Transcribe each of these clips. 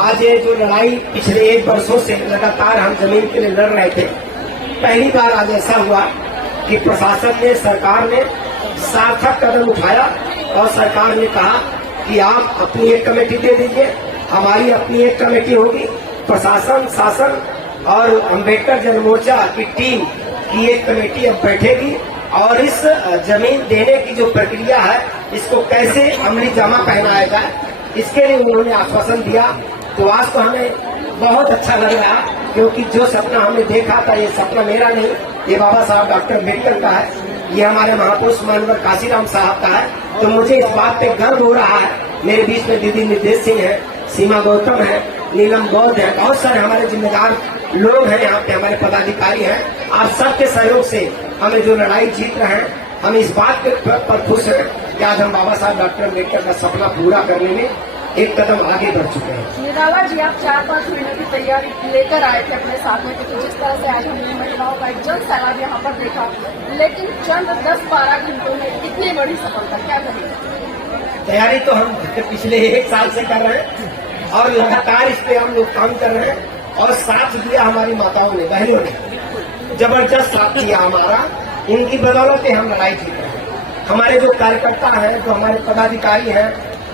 आज ये जो लड़ाई पिछले 1 वर्षों से लगातार हम जमीन के लिए लड़ रहे थे, पहली बार आज ऐसा हुआ कि प्रशासन ने, सरकार ने सार्थक कदम उठाया और सरकार ने कहा कि आप अपनी एक कमेटी दे दीजिए, हमारी अपनी एक कमेटी होगी। प्रशासन, शासन और अम्बेडकर जन मोर्चा की टीम की एक कमेटी अब बैठेगी और इस जमीन देने की जो प्रक्रिया है इसको कैसे अमली जामा पहनाया जाए, इसके लिए उन्होंने आश्वासन दिया। तो आज तो हमें बहुत अच्छा लग रहा है, क्योंकि जो सपना हमने देखा था, ये सपना मेरा नहीं, ये बाबा साहब डॉक्टर अम्बेडकर का है, ये हमारे महापुरुष मानवर काशीराम साहब का है। तो मुझे इस बात पे गर्व हो रहा है। मेरे बीच में दीदी निर्देश सिंह है, सीमा गौतम है, नीलम गौद है, बहुत सारे हमारे जिम्मेदार लोग हैं, यहाँ पे हमारे पदाधिकारी हैं। आप सबके सहयोग से हमें जो लड़ाई जीत रहे हैं, हम इस बात पर खुश हैं कि आज हम बाबा साहब डॉक्टर अम्बेडकर का सपना पूरा करने में एक कदम आगे बढ़ चुके हैं। निराला जी, आप 4-5 महीने की तैयारी लेकर आए थे अपने साथ में, क्योंकि जिस तरह से आज हमने महिलाओं का एक जन सैलाब यहाँ पर देखा, लेकिन चंद 10-12 घंटों में इतनी बड़ी सफलता, क्या करेंगे? तैयारी तो हम पिछले 1 साल से कर रहे हैं और लगातार इस पे हम लोग काम कर रहे हैं और साथ दिया हमारी माताओं ने, बहनों ने जबरदस्त साथ दिया हमारा। इनकी बदौलत हम लड़ाई जीत रहे हैं। हमारे जो कार्यकर्ता हैं, जो हमारे पदाधिकारी हैं,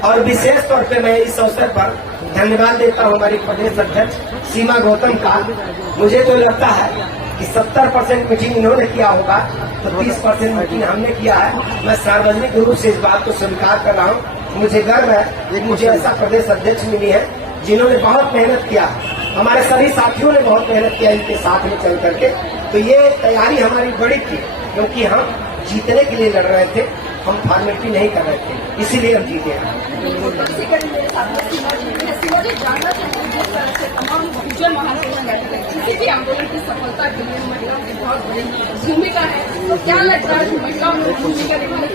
और विशेष तौर पे मैं इस अवसर पर धन्यवाद देता हूं हमारी प्रदेश अध्यक्ष सीमा गौतम का। मुझे तो लगता है कि 70% मीटिंग इन्होंने किया होगा, तो 30% मीटिंग हमने किया है। मैं सार्वजनिक रूप से इस बात को स्वीकार कर रहा हूं। मुझे गर्व है कि मुझे ऐसा प्रदेश अध्यक्ष मिली है जिन्होंने बहुत मेहनत किया। हमारे सभी साथियों ने बहुत मेहनत किया इनके साथ में चल करके। तो ये तैयारी हमारी बड़ी थी, क्योंकि हम जीतने के लिए लड़ रहे थे, हम फॉर्मेलिटी नहीं कर रहे थे, इसीलिए हम जीते हैं। जानना चाहिए जिस तरह से तमाम बहुजन महासंघ किसी भी आंदोलन की सफलता के लिए महिलाओं की बहुत बड़ी भूमिका है, तो क्या लगता है कि महिलाओं ने भूमिका निभाई?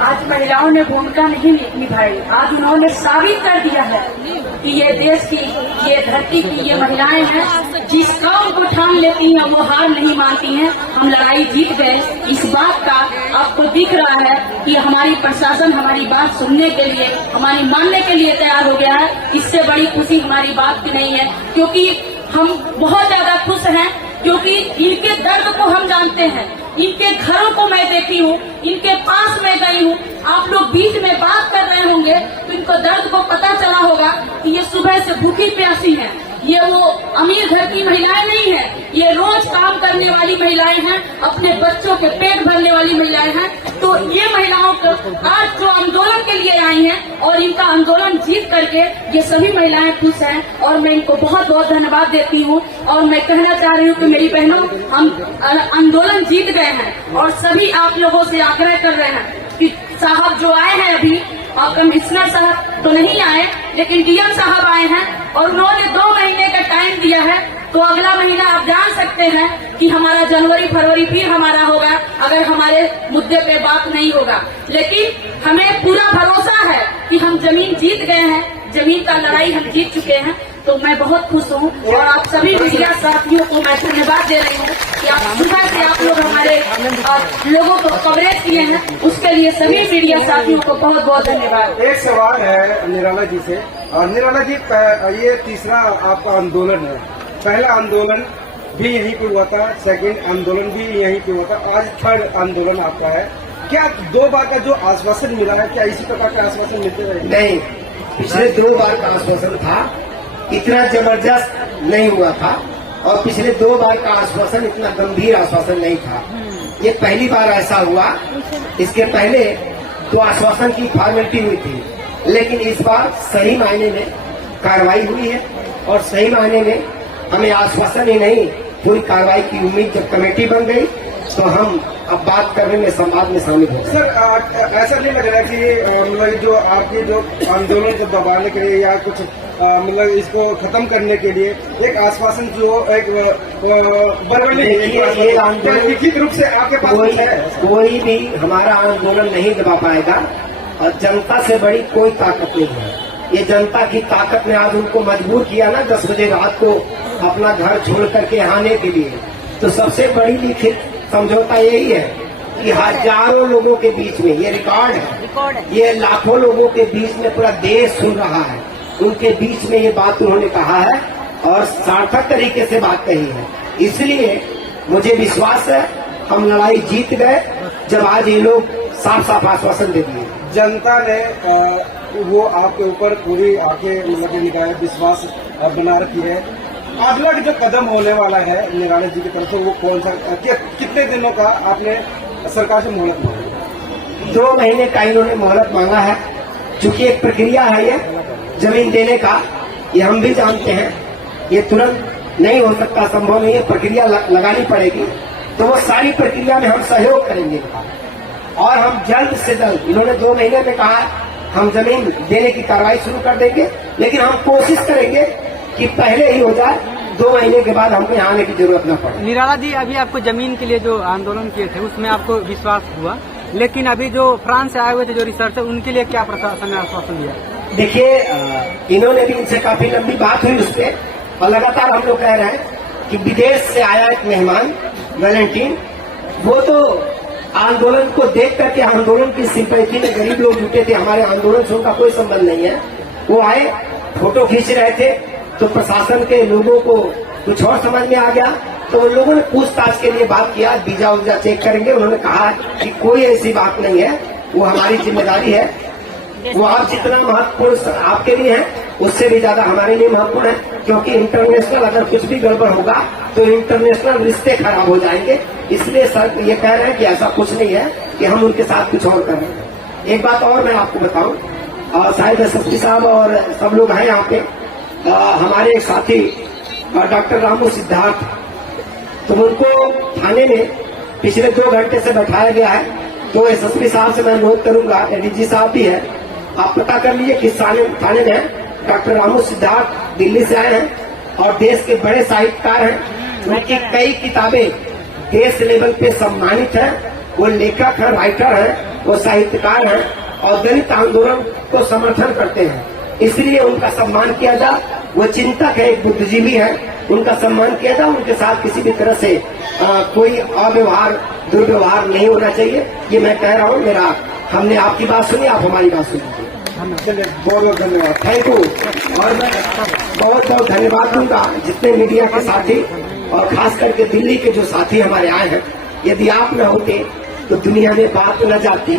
आज महिलाओं ने भूमिका नहीं निभाई, आज उन्होंने साबित कर दिया है कि ये देश की, ये धरती की ये महिलाएं हैं, जिस काम को ठान लेती हैं वो हार नहीं मानती हैं। हम लड़ाई जीत गए, इस बात का आपको दिख रहा है कि हमारी प्रशासन हमारी बात सुनने के लिए, हमारी मानने के लिए तैयार हो गया है। इससे बड़ी खुशी हमारी बात की नहीं है, क्योंकि हम बहुत ज्यादा खुश हैं, क्योंकि इनके दर्द को हम जानते हैं, इनके घरों को मैं देखी हूँ, इनके पास मैं गई हूँ। आप लोग बीच में बात कर रहे होंगे तो इनको दर्द को पता चला होगा कि ये सुबह से भूखी प्यासी हैं। ये वो अमीर घर की महिलाएं नहीं है, ये रोज काम करने वाली महिलाएं हैं, अपने बच्चों के पेट भरने वाली महिलाएं हैं। तो ये महिलाओं को आज जो आंदोलन के लिए आई हैं और इनका आंदोलन जीत करके ये सभी महिलाएं खुश हैं और मैं इनको बहुत बहुत धन्यवाद देती हूँ। और मैं कहना चाह रही हूँ कि मेरी बहनों, हम आंदोलन जीत गए हैं और सभी आप लोगों से आग्रह कर रहे हैं कि साहब जो आए हैं अभी, कमिश्नर साहब तो नहीं आए, लेकिन डीएम साहब आए हैं और उन्होंने 2 महीने का टाइम दिया है। तो अगला महीना आप जान सकते हैं कि हमारा जनवरी फरवरी फिर हमारा होगा, अगर हमारे मुद्दे पे बात नहीं होगा। लेकिन हमें पूरा भरोसा है कि हम जमीन जीत गए हैं, जमीन का लड़ाई हम जीत चुके हैं। तो मैं बहुत खुश हूँ और आप सभी मीडिया साथियों को मैं धन्यवाद दे रही हूँ कि आप सुबह से आप लोग हमारे लोगों को कवरेज किए हैं, उसके लिए सभी मीडिया साथियों को बहुत बहुत धन्यवाद। एक सवाल है निराला जी से। निराला जी, ये तीसरा आपका आंदोलन है। पहला आंदोलन भी यहीं पे हुआ था, सेकंड आंदोलन भी यहीं पे हुआ था, आज थर्ड आंदोलन आपका है। क्या 2 बार का जो आश्वासन मिला है, क्या इसी प्रकार के आश्वासन मिलते रहे? नहीं, पिछले 2 बार का आश्वासन था, इतना जबरदस्त नहीं हुआ था, और पिछले 2 बार का आश्वासन इतना गंभीर आश्वासन नहीं था। ये पहली बार ऐसा हुआ। इसके पहले तो आश्वासन की फॉर्मेलिटी हुई थी, लेकिन इस बार सही मायने में कार्रवाई हुई है और सही मायने में हमें आश्वासन ही नहीं, पूरी कार्रवाई की उम्मीद। जब कमेटी बन गई तो हम अब बात करने में, संवाद में शामिल हो। सर, ऐसा नहीं लग रहा कि मतलब जो आपके जो आंदोलन को दबाने के लिए या कुछ मतलब इसको खत्म करने के लिए एक आश्वासन जो एक लिखित रूप से आपके पास कोई भी हमारा आंदोलन नहीं दबा पाएगा, और जनता से बड़ी कोई ताकत नहीं है। ये जनता की ताकत ने आज उनको मजबूर किया ना 10 बजे रात को अपना घर छोड़ करके आने के लिए। तो सबसे बड़ी लिखित समझौता यही है कि हजारों लोगों के बीच में, ये रिकॉर्ड है, ये लाखों लोगों के बीच में पूरा देश सुन रहा है उनके बीच में ये बात उन्होंने कहा है और सार्थक तरीके से बात कही है। इसलिए मुझे विश्वास है हम लड़ाई जीत गए जब आज ये लोग साफ साफ आश्वासन दे दिए। जनता ने वो आपके ऊपर पूरी आंखें मतलब निकाय विश्वास बना रखी है। अगला जो कदम होने वाला है निराला जी की तरफ से वो कौन सा कितने दिनों का आपने सरकार से मोहलत मांगी? 2 महीने का इन्होंने मोहलत मांगा है। चूंकि एक प्रक्रिया है ये जमीन देने का, ये हम भी जानते हैं, ये तुरंत नहीं हो सकता, संभव नहीं है, प्रक्रिया लगानी पड़ेगी। तो वो सारी प्रक्रिया में हम सहयोग करेंगे और हम जल्द से जल्द, इन्होंने 2 महीने में कहा हम जमीन देने की कार्रवाई शुरू कर देंगे, लेकिन हम कोशिश करेंगे कि पहले ही हो जाए, 2 महीने के बाद हमको यहाँ आने की जरूरत न पड़े। निराला जी, अभी आपको जमीन के लिए जो आंदोलन किए थे उसमें आपको विश्वास हुआ, लेकिन अभी जो फ्रांस से आए हुए थे जो रिसर्चर, उनके लिए क्या प्रशासन ने आश्वासन दिया? देखिए, इन्होंने भी इनसे काफी लंबी बात हुई उस पर, और लगातार हम लोग कह रहे हैं कि विदेश से आया एक मेहमान वैलेंटीन, वो तो आंदोलन को देख करके आंदोलन की सिंपैथी में गरीब लोग जुटे थे, हमारे आंदोलन से उनका कोई संबंध नहीं है। वो आए, फोटो खींच रहे थे, तो प्रशासन के लोगों को कुछ और समझ में आ गया, तो उन लोगों ने पूछताछ के लिए बात किया, वीजा उजा चेक करेंगे। उन्होंने कहा कि कोई ऐसी बात नहीं है, वो हमारी जिम्मेदारी है, वो आप जितना महत्वपूर्ण आपके लिए है उससे भी ज्यादा हमारे लिए महत्वपूर्ण है, क्योंकि इंटरनेशनल अगर कुछ भी गड़बड़ होगा तो इंटरनेशनल रिश्ते खराब हो जाएंगे। इसलिए सर ये कह रहे हैं कि ऐसा कुछ नहीं है कि हम उनके साथ कुछ और कर रहे हैं। एक बात और मैं आपको बताऊं, और शायद एसएसपी साहब और सब लोग हैं यहाँ पे, हमारे एक साथी डॉक्टर रामू सिद्धार्थ, तो उनको थाने में पिछले 2 घंटे से बैठाया गया है। तो एसएसपी साहब से मैं अनुरोध करूंगा, एडीजी साहब भी है, आप पता कर लीजिए किस थाने में है। डॉक्टर रामू सिद्धार्थ दिल्ली से आए हैं और देश के बड़े साहित्यकार हैं, उनकी कई किताबें देश लेवल पे सम्मानित है। वो लेखक है, राइटर है, वो साहित्यकार हैं और दलित आंदोलन को समर्थन करते हैं, इसलिए उनका सम्मान किया जाए। वो चिंतक है, एक बुद्धिजीवी है, उनका सम्मान किया जाए। उनके साथ किसी भी तरह से कोई अव्यवहार दुर्व्यवहार नहीं होना चाहिए, ये मैं कह रहा हूँ। हमने आपकी बात सुनी, आप हमारी बात सुनिए। बहुत बहुत धन्यवाद, थैंक यू। और मैं बहुत बहुत धन्यवाद दूंगा जितने मीडिया के साथी और खास करके दिल्ली के जो साथी हमारे आए हैं। यदि आप न होते तो दुनिया में बात न जाती।